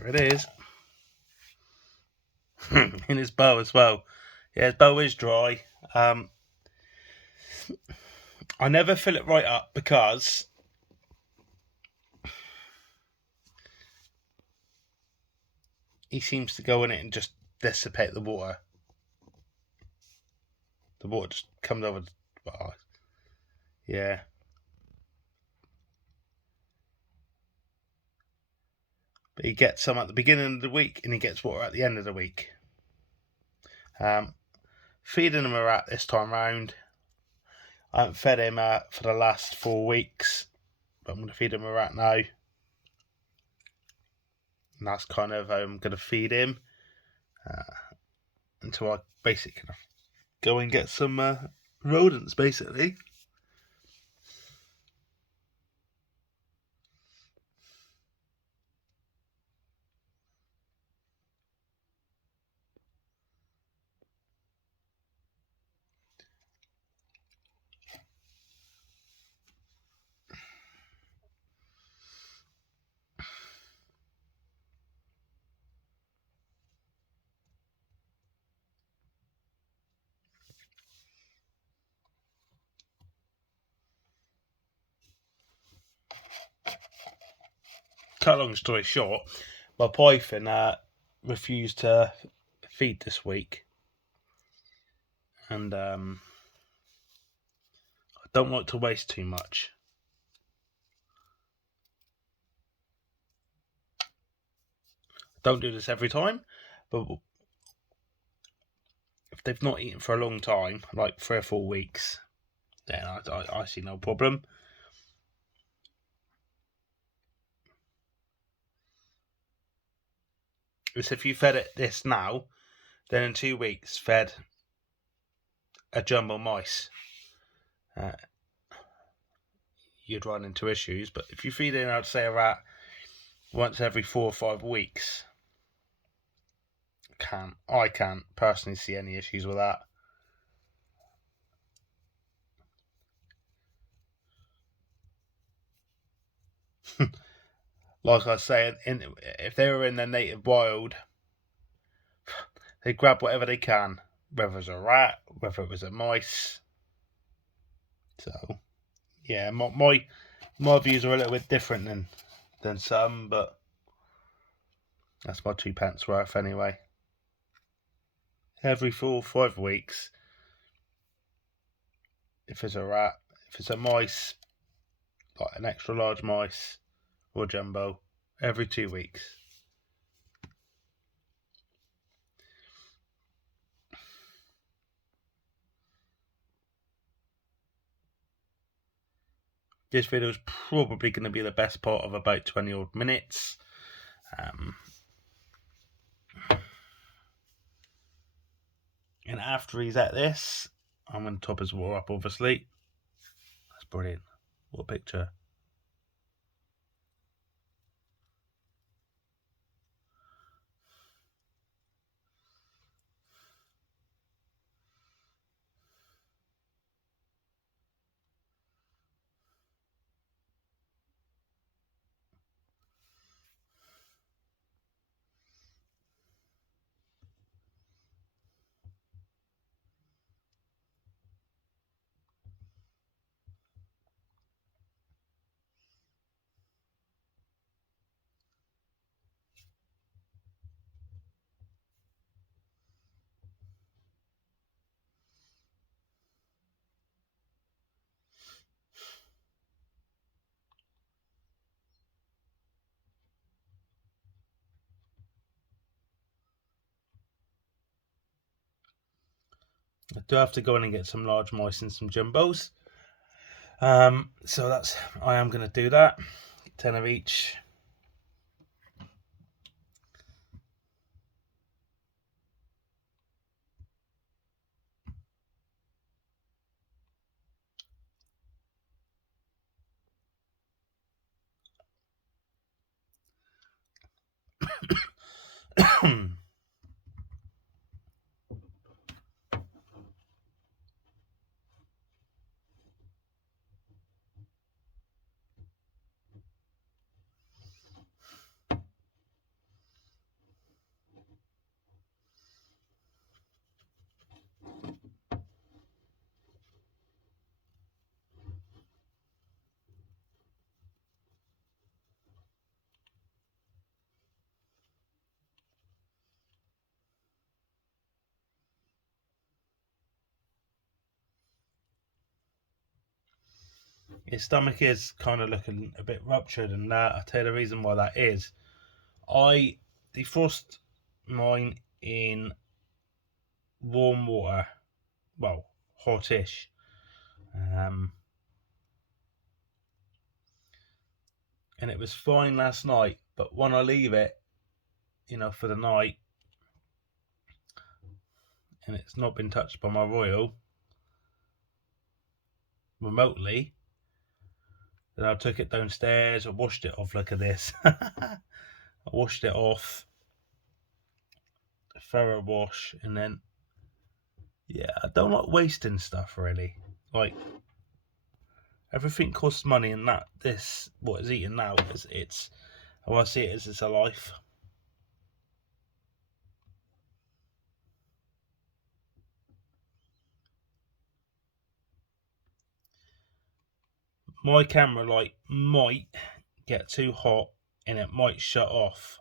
There it is. In his bow as well. Yeah, his bow is dry. I never fill it right up because he seems to go in it and just dissipate the water. The water just comes over. Oh, yeah. But he gets some at the beginning of the week and he gets water at the end of the week. Feeding him a rat this time round. I haven't fed him for the last 4 weeks, but I'm going to feed him a rat now. And that's kind of how I'm going to feed him until I basically go and get some rodents, basically. Cut a long story short, my python refused to feed this week, and I don't like to waste too much. Don't do this every time, but if they've not eaten for a long time, like 3 or 4 weeks, then I see no problem. It's if you fed it this now, then in 2 weeks fed a jumbo mice, you'd run into issues. But if you feed in, I'd say, a rat once every 4 or 5 weeks, I can't personally see any issues with that. Like I say, if they were in their native wild, they grab whatever they can, whether it's a rat, whether it was a mice. So, yeah, my views are a little bit different than some, but that's my 2 pence worth anyway. Every 4 or 5 weeks, if it's a rat, if it's a mice, like an extra large mice or jumbo, every 2 weeks. This video is probably going to be the best part of about 20 odd minutes. And after he's at this, I'm going to top his water up, obviously. That's brilliant. What a picture. I do have to go in and get some large mice and some jumbos. So I am going to do that. 10 of each. His stomach is kind of looking a bit ruptured, and I'll tell you the reason why that is. I defrost mine in warm water, well, hotish. And it was fine last night, but when I leave it, for the night, and it's not been touched by my royal remotely, then I took it downstairs, I washed it off. Look at this. I washed it off, thorough wash, and then, yeah, I don't like wasting stuff really. Like, everything costs money, and what is eating now, it's how I see it is, it's a life. My camera light might get too hot and it might shut off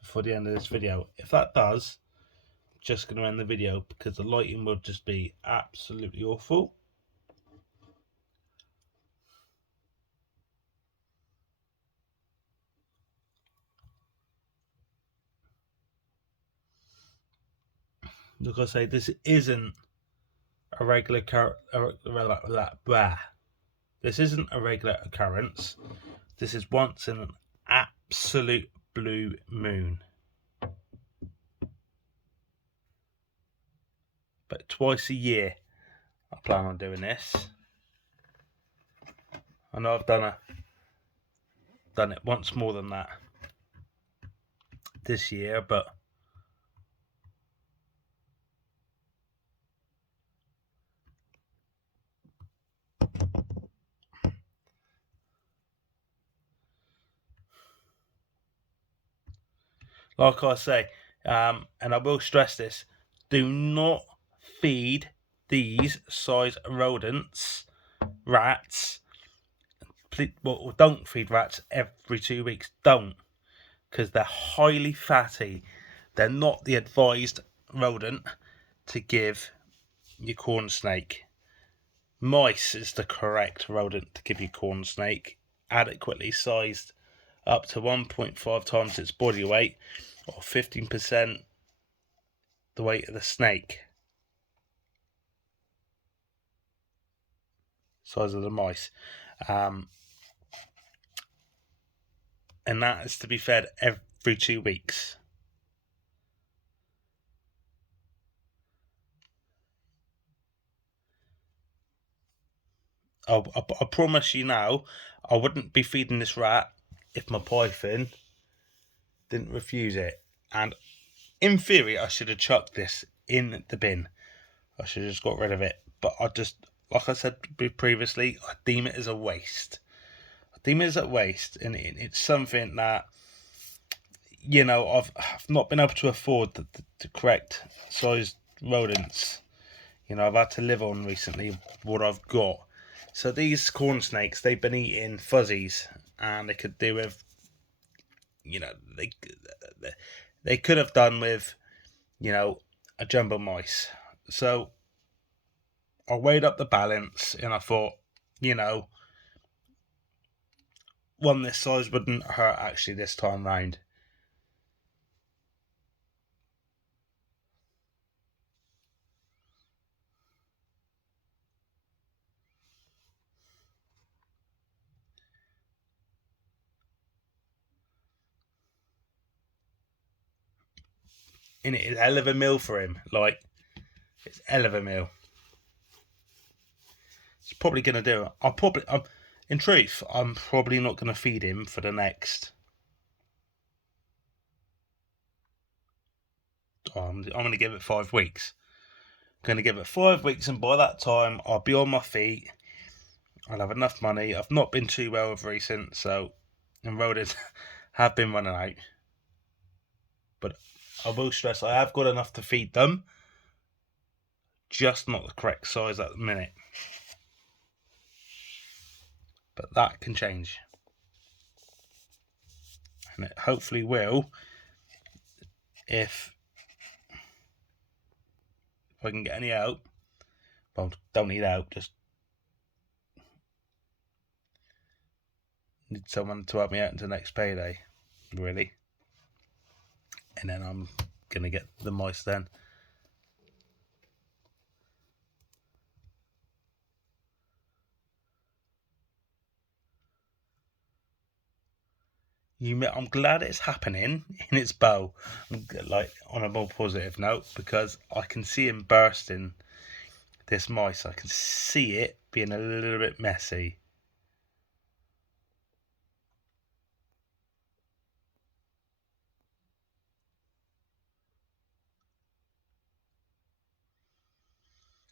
before the end of this video. If that does, I'm just going to end the video because the lighting will just be absolutely awful. Like I say, this isn't a regular This isn't a regular occurrence. This is once in an absolute blue moon. But twice a year I plan on doing this. I know I've done it once more than that this year, but like I say, and I will stress this, do not feed these size rodents, rats. Well, don't feed rats every 2 weeks. Don't, because they're highly fatty. They're not the advised rodent to give your corn snake. Mice is the correct rodent to give you corn snake, adequately sized up to 1.5 times its body weight, or 15% the weight of the snake. Size of the mice. And that is to be fed every 2 weeks. I promise you now, I wouldn't be feeding this rat if my python didn't refuse it. And in theory, I should have chucked this in the bin. I should have just got rid of it. But like I said previously, I deem it as a waste. And it's something that, I've not been able to afford the correct sized rodents. I've had to live on recently what I've got. So these corn snakes, they've been eating fuzzies, and they could do with, they could have done with, a jumbo mice. So I weighed up the balance, and I thought, one this size wouldn't hurt actually this time round. And it's a hell of a meal for him. Like, it's a hell of a meal. It's probably going to do it. In truth, I'm probably not going to feed him for the next. I'm going to give it 5 weeks. I'm going to give it 5 weeks, and by that time, I'll be on my feet. I'll have enough money. I've not been too well of recent, and rodents have been running out. But I will stress, I have got enough to feed them, just not the correct size at the minute. But that can change, and it hopefully will if I can get any help. Well, don't need help, just Need someone to help me out until next payday, really. And then I'm gonna get the mice then. I'm glad it's happening in its bow, like on a more positive note, because I can see him bursting this mice. I can see it being a little bit messy.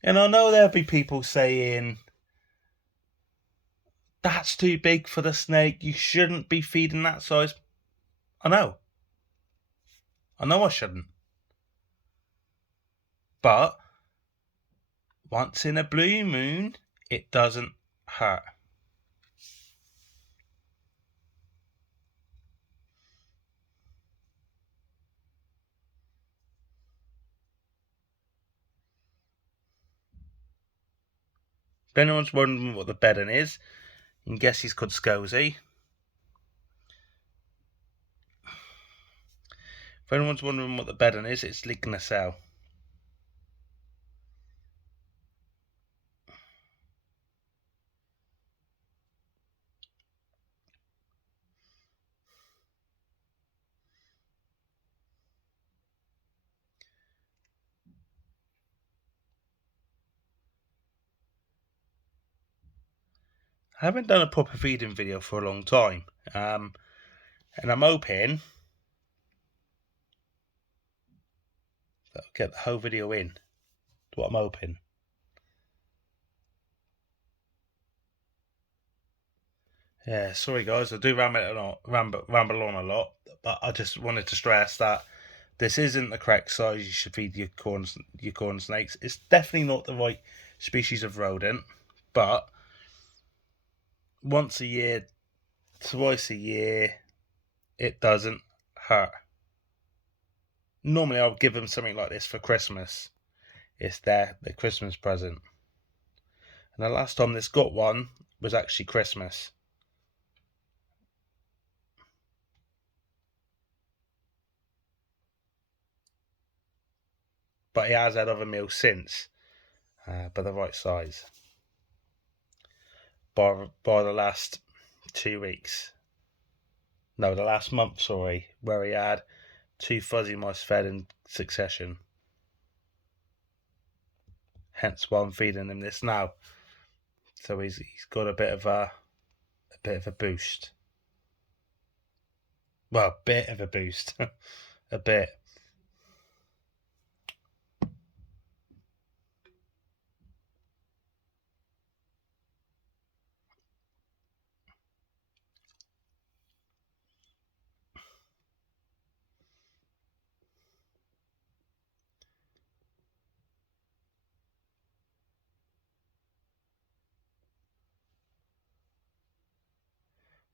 And I know there'll be people saying, that's too big for the snake, you shouldn't be feeding that size. I know I shouldn't. But once in a blue moon, it doesn't hurt. If anyone's wondering what the bedding is, you can guess he's called Scozy. If anyone's wondering what the bedding is, it's Lignacell. I haven't done a proper feeding video for a long time, and I'm hoping that I'll get the whole video in. That's what I'm hoping. Yeah, sorry guys, I do ramble on a lot, but I just wanted to stress that this isn't the correct size you should feed your corn snakes. It's definitely not the right species of rodent, but once a year, twice a year, it doesn't hurt. Normally, I'll give them something like this for Christmas. It's their Christmas present. And the last time this got one was actually Christmas. But he has had other meals since, but the right size. By the last 2 weeks. No, the last month, sorry, where he had 2 fuzzy mice fed in succession. Hence why I'm feeding him this now. So he's got a bit of a boost. Well, a bit of a boost. A bit.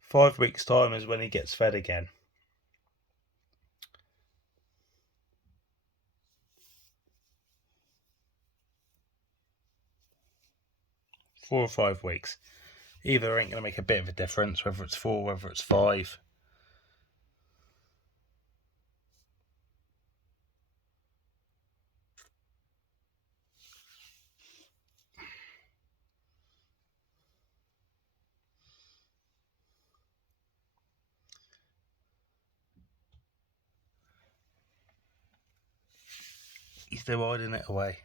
Five weeks' time is when he gets fed again. – 4 or 5 weeks. Either ain't going to make a bit of a difference, whether it's 4, whether it's 5. He's still hiding it away.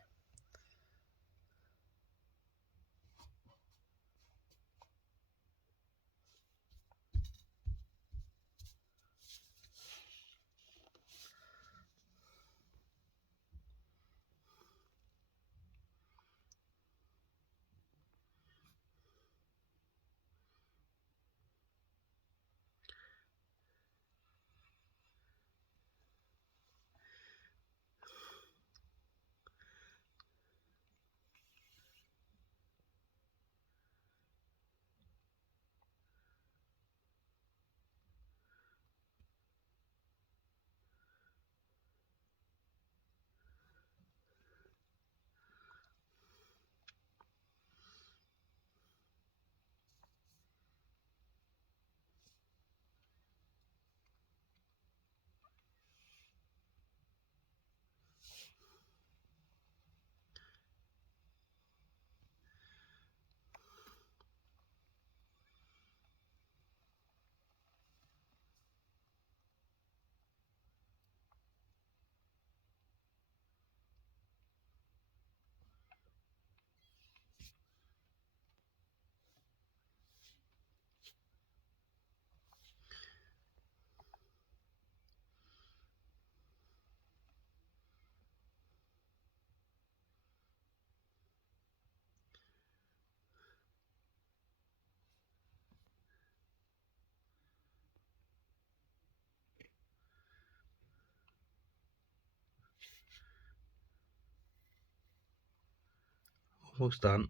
Almost done.